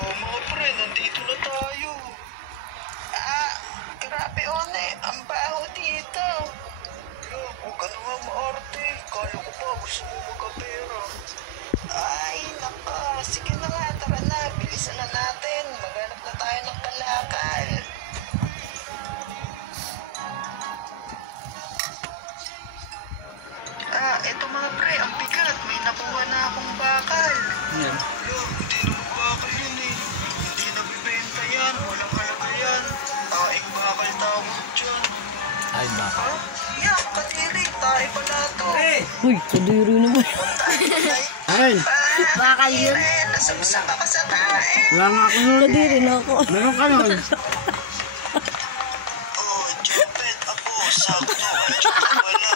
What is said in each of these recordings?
Oh, mga pre, nandito na tayo. Ah, grabe, One. Ang baho dito. Huwag ka na nga maarte. Kala ko pa gusto mo magkapera. Ay, naka. Sige na nga, tara na. Bilisan na natin. Maghanap na tayo ng kalakal. Eto mga pre, ang bigat. May nakuha na akong bakal. Yan. Hindi naman bakal yun eh. Hindi nabibenta yan. Walang halaga yan. Taing bakal tawag dyan. Ay, bakal. Yan, kadiri. Tayo pala to. Uy, kadiri naman. Ay, Bakal yun. Nasabsa ka sa tae. wala nga ako nun. Kadiri na ako. Meron ka nun. Oh, Jupet, ako. Sakto. Jupet wala.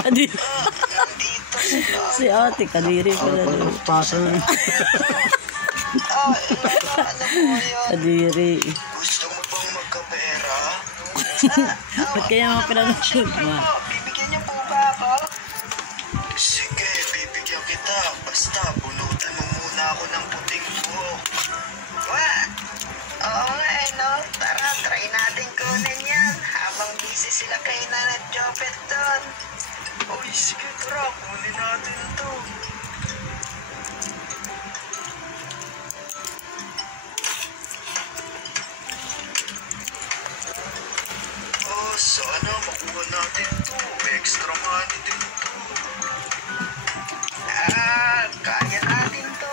Kadiri. Nandito sila. Si ate, kadiri pala yun. Pasa na. Ano mo yun? Kadiri. Gusto mo bang magkapera? Ba't kaya mga pinanood mo? Bibigyan niyo po ba ako? Sige, bibigyan kita. Basta, bunutan mo muna ako ng puting buhok. What? Oo nga no? Tara, try natin kunin yan. Habang busy sila kay Nanat Jopet doon. Uy, sige, tara. Kunin natin to. Oh, sana makuha natin to. Extra money din to. Kaya natin to.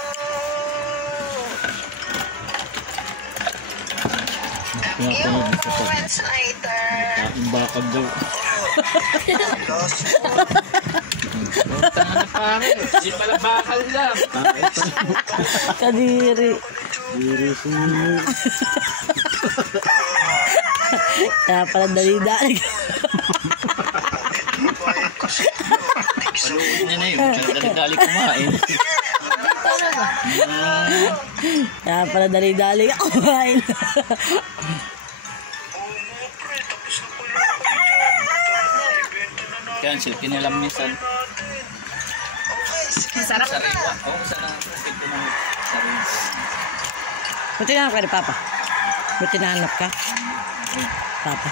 A few moments later. Ang bakal daw. Last one. Ano pare? Hindi pala bakal lang. Kadiri. Diri sumuno. Kaya pala dali-dali. Bayad ko sa inyo. Yan na yun. Dali-dali kumain. Kaya pala dali-dali kumain. Oo mga pre, tapos na pala ako dyan. Tara na, ibenta na natin. Cancel, kinalamisan. natin. Okay, sige. Sarap tara na. Oo, sana ito ng sarili. Buti na ka ni Papa. Buti nahanap ka. Papa.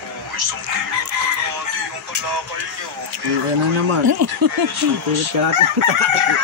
Oh, isang kilo kalahati yung kalakal niyo. Ano naman? Pilit ka natin.